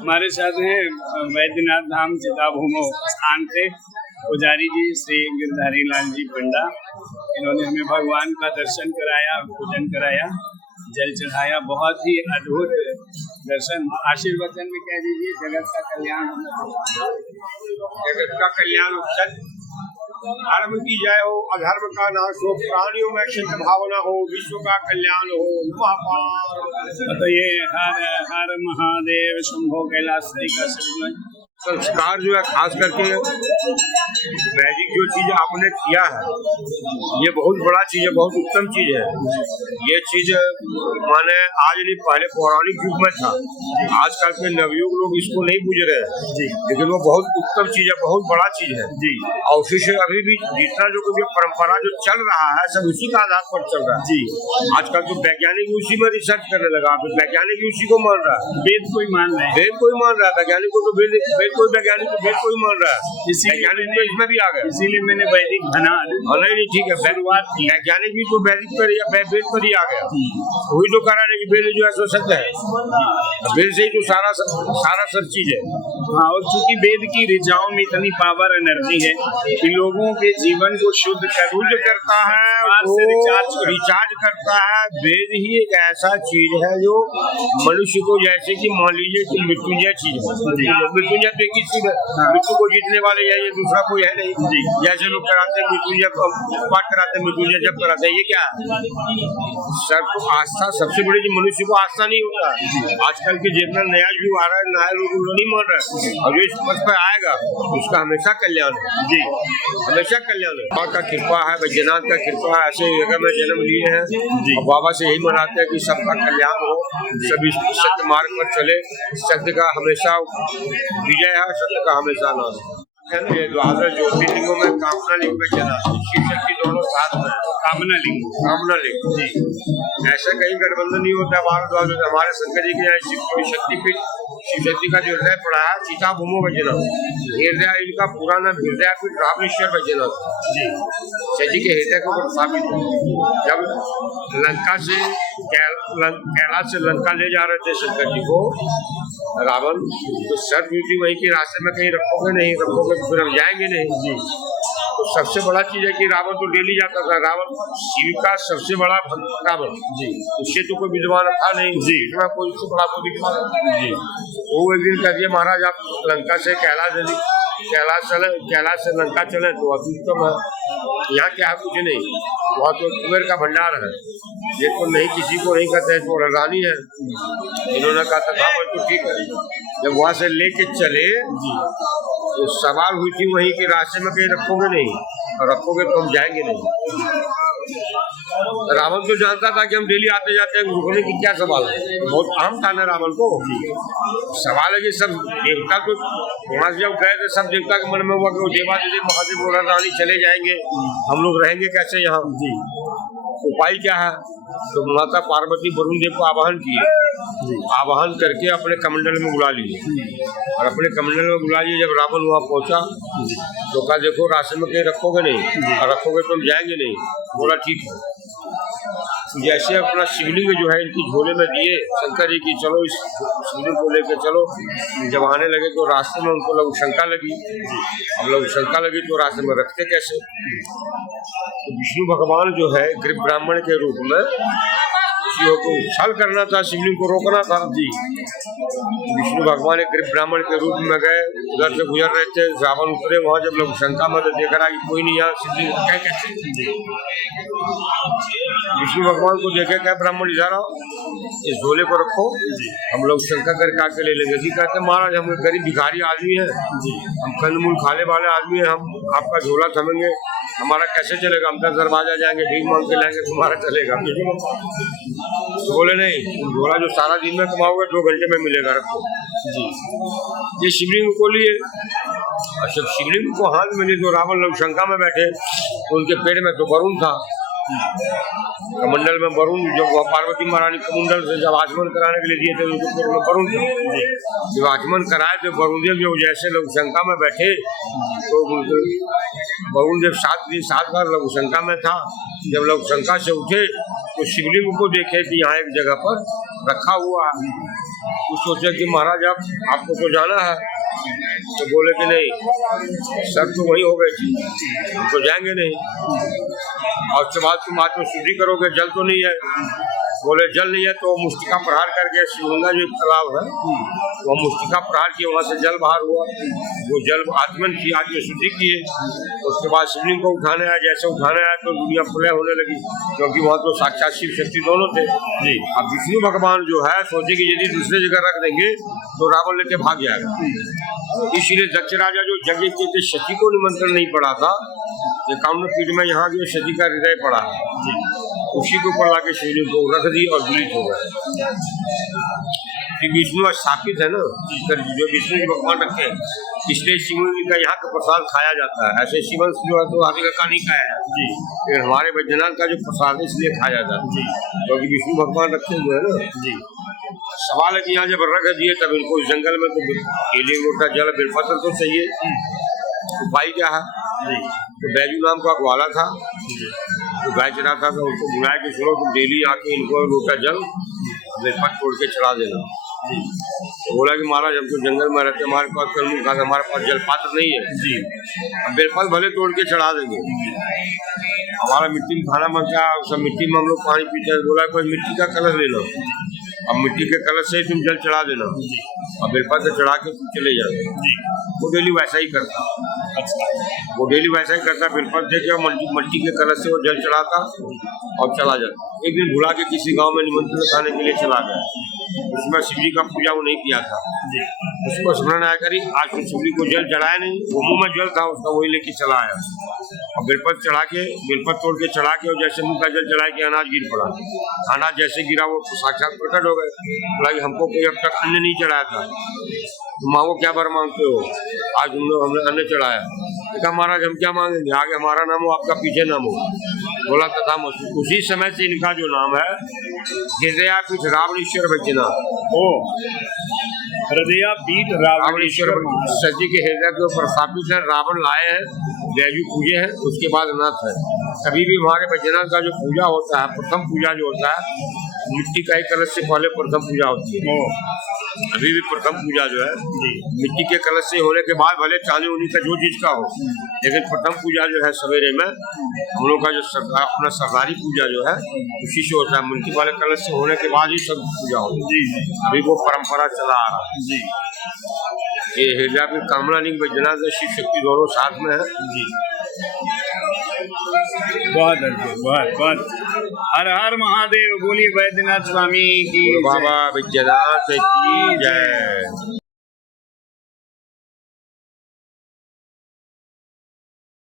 हमारे साथ हैं वैद्यनाथ धाम चिताभूमो स्थान से पुजारी जी श्री गिरधारी लाल जी पंडा। इन्होंने हमें भगवान का दर्शन कराया, पूजन कराया, जल चढ़ाया। बहुत ही अद्भुत दर्शन। आशीर्वचन में कह दीजिए, जगत का कल्याण हो। जगत का कल्याण हो, धर्म की जय हो, अधर्म का नाश हो, प्राणियों में शुद्ध भावना हो, विश्व का कल्याण हो। बताइए, हर हर महादेव शंभो कैलाशपति का संस्कार जो है खास करके वैदिक जो चीज आपने किया है ये बहुत बड़ा चीज है, बहुत उत्तम चीज है। ये चीज माने आज नहीं, पहले पौराणिक युग में था। आजकल के नवयुग लोग इसको नहीं बुझ रहे हैं जी, लेकिन वो बहुत उत्तम चीज है, बहुत बड़ा चीज है जी। और उसी से अभी भी जितना जो परंपरा जो चल रहा है सब उसी का आधार पर चल रहा है जी। आजकल तो वैज्ञानिक उसी में रिसर्च करने लगा, वैज्ञानिक उसी को मान रहा है। वेद कोई मान रहा है, वेद कोई मान रहा है, वैज्ञानिक को तो वेद कोई वैज्ञानिक वेद कोई मान रहा है, वैज्ञानिक तो इसमें भी आ गया। इसीलिए मैंने वैदिक बना नहीं ठीक है, वैज्ञानिक भी तो वैदिक पर वेद पर ही आ गया। वही तो करा कि वेद जो है सो सत्य है, वेद से ही तो सारा सब चीज है। हाँ, और चूंकि वेद की ऋचाओं में इतनी पावर एनर्जी है कि लोगों के जीवन को शुद्ध करता है, रिचार्ज करता है। वेद ही एक ऐसा चीज है जो मनुष्य को, जैसे कि मान लीजिए कि मृत्युंजय चीज है। मृत्युंजय किसी मृत्यु को जीतने वाले है, ये दूसरा कोई है नहीं। जैसे लोग कराते हैं मृत्युंजय पाठ कराते हैं, मृत्युंजय जब कराते हैं, ये क्या है? सर को आस्था सबसे बड़ी, मनुष्य को आस्था नहीं होता। आजकल के जितना नया युग आ रहा है, नया लोग नहीं मान रहे, और जो इस पद पर आएगा उसका हमेशा कल्याण है जी, हमेशा कल्याण है। बाबा का कृपा है, वैद्यनाथ का कृपा है, ऐसे जगह में जन्म लिए हैं जी। बाबा से यही मनाते हैं कि सबका कल्याण हो, सभी सत्य मार्ग पर चले, सत्य का हमेशा विजय है, सत्य का हमेशा नाश है। द्वादश ज्योतिर्लिंगों में कामना लिंग में जना, शिव शक्ति दोनों साथ में। कामना लिंग जी, ऐसा कहीं गठबंधन नहीं होता है। हमारे शंकर जी के यहाँ शक्तिपीठ शिव शक्ति का जो हृदय पड़ा है चिताभूमो वैद्यनाथ, हृदय इनका पूरा नाम हृदयपीठ रामेश्वर वैद्यनाथ जी, शिव जी के हृदय के ऊपर स्थापित है। जब लंका से कैलाश से लंका ले जा रहे थे शंकर जी को रावण, तो शर्त हुई थी वहीं के रास्ते में कहीं रखोगे नहीं, रखोगे तो फिर हम जाएंगे नहीं जी। तो सबसे बड़ा चीज है कि रावण तो डेली जाता था। रावण शिव का सबसे बड़ा भक्त रावण जी, उससे तो कोई विद्वान था नहीं जी, कोई उससे बड़ा कोई विद्वान जी। वो एक दिन कह दिया, महाराज आप लंका से कैलाश से लंका चले तो अत्युत्तम है। यहाँ क्या है? कुछ नहीं, वहाँ तो कुबेर का भंडार है, ये तो नहीं, किसी को नहीं कहते, तो रानी है। इन्होंने कहा था तो ठीक है। जब वहाँ से लेके चले तो सवाल हुई थी वहीं के रास्ते में, कहीं रखोगे नहीं, और रखोगे तो हम जाएंगे नहीं। रावण तो जानता था कि हम डेली आते जाते हैं, रुकने की क्या सवाल है, बहुत अहम था ना रावण को। सवाल है कि सब देवता तो वहाँ से जब गए थे, सब देवता के मन में हुआ कि वो देवादिदेव महादेव और रानी चले जाएंगे, हम लोग रहेंगे कैसे यहाँ जी। उपाय क्या है? तो माता पार्वती वरुण देव को आवाहन किए, आवाहन करके अपने कमंडल में बुला लिए, और अपने कमंडल में बुला लिए। जब रावण वहाँ पहुंचा तो कहा देखो रास्ते में कहीं रखोगे नहीं, और रखोगे तो हम जाएंगे नहीं। बोला ठीक है। जैसे अपना शिवलिंग जो है इनकी झोले में दिए शंकर जी की, चलो इस शिवलिंग को लेकर चलो। जब आने लगे तो रास्ते में उनको लोग शंका लगी, अब लोग शंका लगी तो रास्ते में रखते कैसे? तो विष्णु भगवान जो है गरीब ब्राह्मण के रूप में शिव को छल करना था, शिवलिंग को रोकना था जी। विष्णु भगवान एक गरीब ब्राह्मण के रूप में गए, उधर से गुजर रहे थे, रावण उतरे वहाँ। जब लोग शंका में तो देख रहा कि कोई नहीं यहाँ शिवलिंग क्या कहते, विष्णु भगवान को देखे क्या ब्राह्मण इधर आओ, इस झोले को रखो, हम लोग शंका करके आके ले लेंगे जी। कहते महाराज हम गरीब भिखारी आदमी है, हम कंदमूल खाने वाले आदमी है, हम आपका झोला थमेंगे, हमारा कैसे चलेगा? हम 10 दरवाजा जाएंगे, भीख मांग के लाएंगे, तुम्हारा चलेगा? तो बोले नहीं, झोला जो सारा दिन में कमाओगे 2 घंटे में मिलेगा, रखो जी। ये शिवलिंग को लिए, अच्छा शिवलिंग को हाथ में लिए तो रावण लोग शंका में बैठे, तो उनके पेट में तो वरुण था, कमंडल में वरुण। जब पार्वती महारानी कमंडल से जब आचमन कराने के लिए दिए थे उनके पेट में वरुण था। जब आचमन कराए तो वरुण देव जब जैसे लोग शंका में बैठे तो वरुण देव 7 बार लोग शंका में था। जब लोग शंका से उठे तो शिवलिंग को देखे कि यहाँ एक जगह पर रखा हुआ वो सोचे कि महाराज अब आपको तो जाना है, तो बोले कि नहीं, सर तो वही हो गई थी, हम तो जाएंगे नहीं। और उसके बाद तुम आत्मशुद्धि करोगे, जल तो नहीं है। बोले जल नहीं है तो मुष्टिका प्रहार करके शिवगंगा जो एक तालाब है, वो मुष्टिका प्रहार किए, वहां से जल बाहर हुआ, वो जल आत्मन की आत्मशुद्धि किए। उसके बाद शिवलिंग को उठाने आया, जैसे उठाने आया तो दुनिया प्रलय होने लगी, क्योंकि वहाँ तो साक्षात शिव शक्ति दोनों थे जी। अब विष्णु भगवान जो है सोचे कि यदि दूसरे जगह रख देंगे तो रावण लेके भाग जाएगा, इसीलिए दक्ष राजा जो यज्ञ किए थे सती को निमंत्रण नहीं पड़ा था, एकावन पीठ में यहाँ जो सती का हृदय पड़ा है उसी के ऊपर लाके शिवलिंग को रख दी और विलित हो गए। विष्णु स्थापित है ना, जो विष्णु जी भगवान रखे हैं, इसलिए शिवलिंग का यहाँ का प्रसाद खाया जाता है। ऐसे शिवन जो है तो आगे का नहीं खाया जाता जी, फिर हमारे बैद्यनाथ का जो प्रसाद है इसलिए खाया जाता है जी, क्योंकि विष्णु भगवान रखे हुए है ना जी। सवाल है कि यहाँ जब रख दिए तब इनको जंगल में तो केले लोटा जल बेलपत्र तो चाहिए, उपाय क्या है जी। तो बैजू नाम का ग्वाला था, तो गाय चरा था, तो उसको बुलाया कि सुनो तुम डेली आके इनको लोटा जल बेलपत्र तोड़ के चढ़ा देना। तो बोला कि महाराज हम तो जंगल में रहते, हमारे पास कल कहा हमारे पास जल पात्र नहीं है जी, हम बेलपत्र भले तोड़ के चढ़ा देंगे, हमारा मिट्टी में खाना बनता है, सब मिट्टी में हम लोग पानी पीते हैं। बोला कोई मिट्टी का कलश ले लो, अब मिट्टी के कलश से तुम जल चढ़ा देना और बेलपत्र चढ़ा के तुम चले जाओ। वो डेली वैसा ही करता, वो डेली वैसा ही करता, बेलपत्र दे के मिट्टी के कलश से वो जल चढ़ाता और चला जाता। एक दिन भुला के किसी गांव में निमंत्रण खाने के लिए चला गया, उसमें शिव जी का पूजा वो नहीं किया था, उसको स्मरण आया करी आज तो शिव जी को जल चढ़ाया नहीं, वो मुँह में जल था उसका वही लेके चला आया और बेलपत्र चढ़ा के बेलपत्र तोड़ के चढ़ा के, और जैसे मुँह का जल चढ़ाया कि अनाज गिर पड़ा, अनाज जैसे गिरा वो साक्षात प्रकट हो गए। बोला कि हमको कोई अब तक अन्न नहीं चढ़ाया था, मांगो क्या बर मांगते हो, आज हमने अन्न चढ़ाया। कहा महाराज हम क्या मांगेंगे, आगे हमारा नाम हो आपका पीछे नाम हो। बोला तथा उसी समय से इनका जो नाम है हृदयापीठ रावणेश्वर बैद्यनाथ। ओ हृदयापीठ रावणेश्वर सती के हृदय के ऊपर स्थापित है, रावण लाए हैं, बैजू पूजे हैं, उसके बाद नाथ है। कभी भी हमारे बैद्यनाथ का जो पूजा होता है, प्रथम पूजा जो होता है मिट्टी का ही कलश से पहले प्रथम पूजा होती है। अभी भी प्रथम पूजा जो है मिट्टी के कलश से होने के बाद भले चांदी उन्हीं का जो चीज का हो, लेकिन प्रथम पूजा जो है सवेरे में हम लोग का जो अपना सरकारी पूजा जो है उसी से होता है, मिट्टी वाले कलश से होने के बाद ही सब पूजा होती है। अभी वो परंपरा चला आ रहा है जी। ये हृदय में कामलालिंग बैद्यनाथ शिव शक्ति दोनों साथ में है जी। बहुत अच्छे, बहुत हर हर महादेव, बोलिए बैद्यनाथ स्वामी की बाबा बैद्यनाथ की जय।